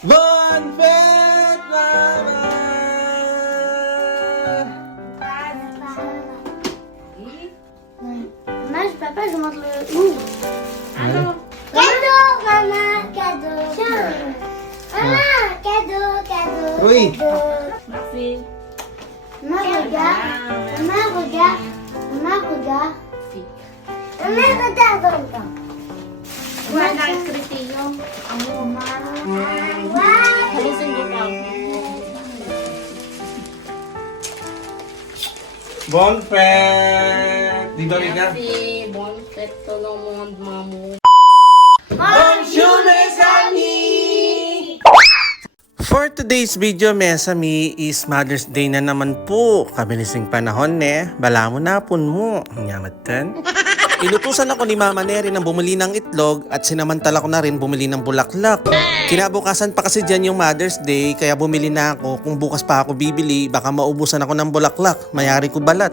Bonfet Mama! Maman, papa, je montre le où. Allô? Cadeau, maman, cadeau. Tiens. Maman, cadeau, cadeau. Oui. Cadeau. Merci. Maman, regarde. Maman, regarde. Maman, regarde. Maman, regarde encore. Wala ang kritiyo. Ang mama. Wow. Halisin ko lang. Bonfet! Di ba, Mika? Merci. Bon fête tout le monde, maman. Bonjour, mes amis! For today's video, mes amis, is Mother's Day na naman po. Kabilising panahon, Bala mo na pun mo. Nyamatan. Inutusan ako ni Mama Neri na bumili ng itlog at sinamantala ko na rin bumili ng bulaklak. Kinabukasan pa kasi dyan yung Mother's Day, kaya bumili na ako. Kung bukas pa ako bibili, baka maubusan ako ng bulaklak. Mayari ko balat.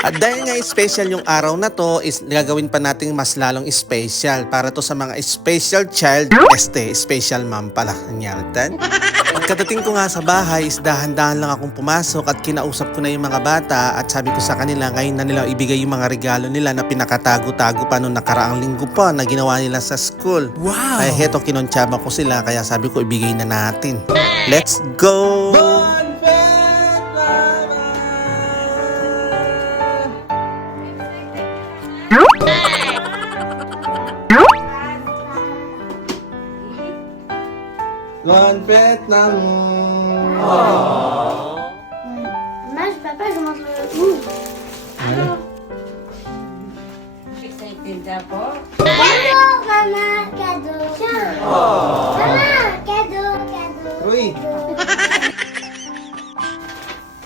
At dahil nga special yung araw na to, is gagawin pa natin mas lalong special para to sa mga special child, special mom pala. Nyaltan. Pagkadating ko nga sa bahay, is dahan-dahan lang akong pumasok at kinausap ko na yung mga bata at sabi ko sa kanila ngayon na nila ibigay yung mga regalo nila na pinakatago-tago pa noong nakaraang linggo pa na ginawa nila sa school. Wow! Kaya heto kinontsaba ko sila kaya sabi ko ibigay na natin. Let's go! Bonfet namun. Maman, papa, je montre le où. Ano? Excited ako. Cadeau, maman, cadeau. Tiens. Maman, cadeau, cadeau. Uy!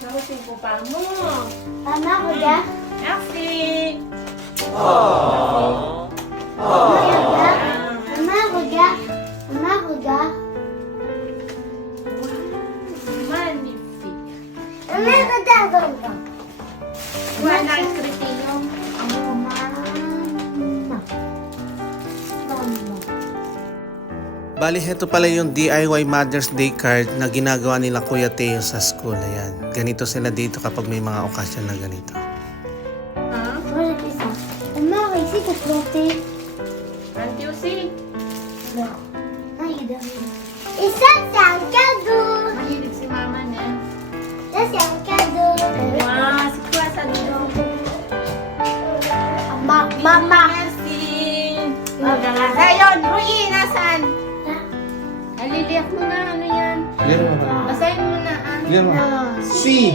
Halisin ko pa mo. Maman, regarde. Merci. Maman, regarde. Maman, regarde. Maman, regarde. Magnifique. Maman, regarde encore. Wala ang kritiyo. Ang mama. Bali, heto pala yung DIY Mother's Day card na ginagawa nila Kuya Teo sa school. Ayan. Ganito sila dito kapag may mga okasyon na ganito. Ha? Moi, j'ai fait ça. Maman, ici, t'as planté. Auntie aussi. Non. Non, il est derrière. Et ça, c'est un cadeau. Mahilig si mama niya. Ça, c'est un cadeau. Wow, si Kuya sa dito. Maman. Merci. Ayun, Rui, nasan? Aliliyak mo na, ano yan? Basahin mo na, C.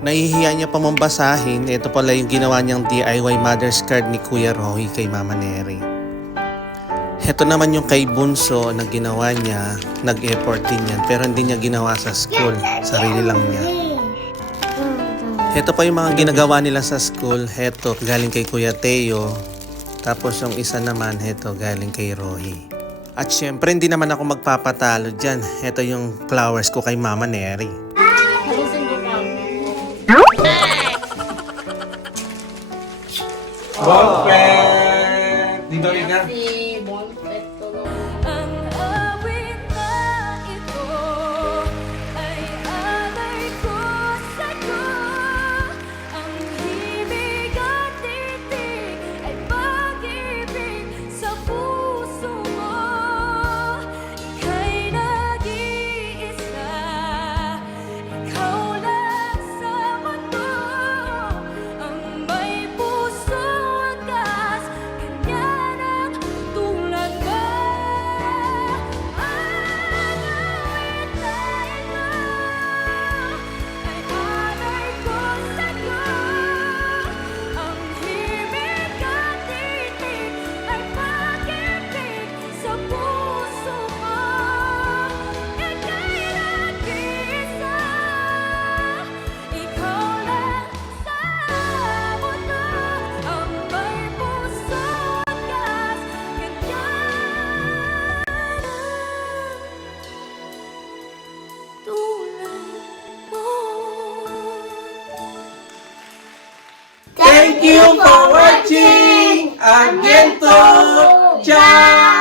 Nahihiya niya pa mong basahin. Ito pala yung ginawa niyang DIY Mother's Card ni Kuya Roy kay Mama Neri. Ito naman yung kay Bunso na ginawa niya. Nag-effort din yan. Pero hindi niya ginawa sa school. Sarili lang niya. Ito pa yung mga ginagawa nila sa school. Ito galing kay Kuya Teo. Tapos yung isa naman, ito galing kay Roy. At syempre, hindi naman ako magpapatalo dyan. Ito yung flowers ko kay Mama Neri. Halisin ko lang. Bonfet! Di ba, Mika? Merci. Bon fête tout le monde. Ang awit na ito ay alay ko sa'yo. Ang himig at titig ay pag-ibig sa puso mo. Ika'y nag-iisa, ikaw lang sa mundo. Ang may puso at gas, ganyan ang tulad mo. Ang awit na ito ay alay ko sa'yo. Ang himig at titig ay pag-ibig sa puso mo. Ika'y nag-iisa, ikaw lang sa mundo. Ang may puso at gas, ganyan tulad mo. Thank you for watching! Again to! Ciao!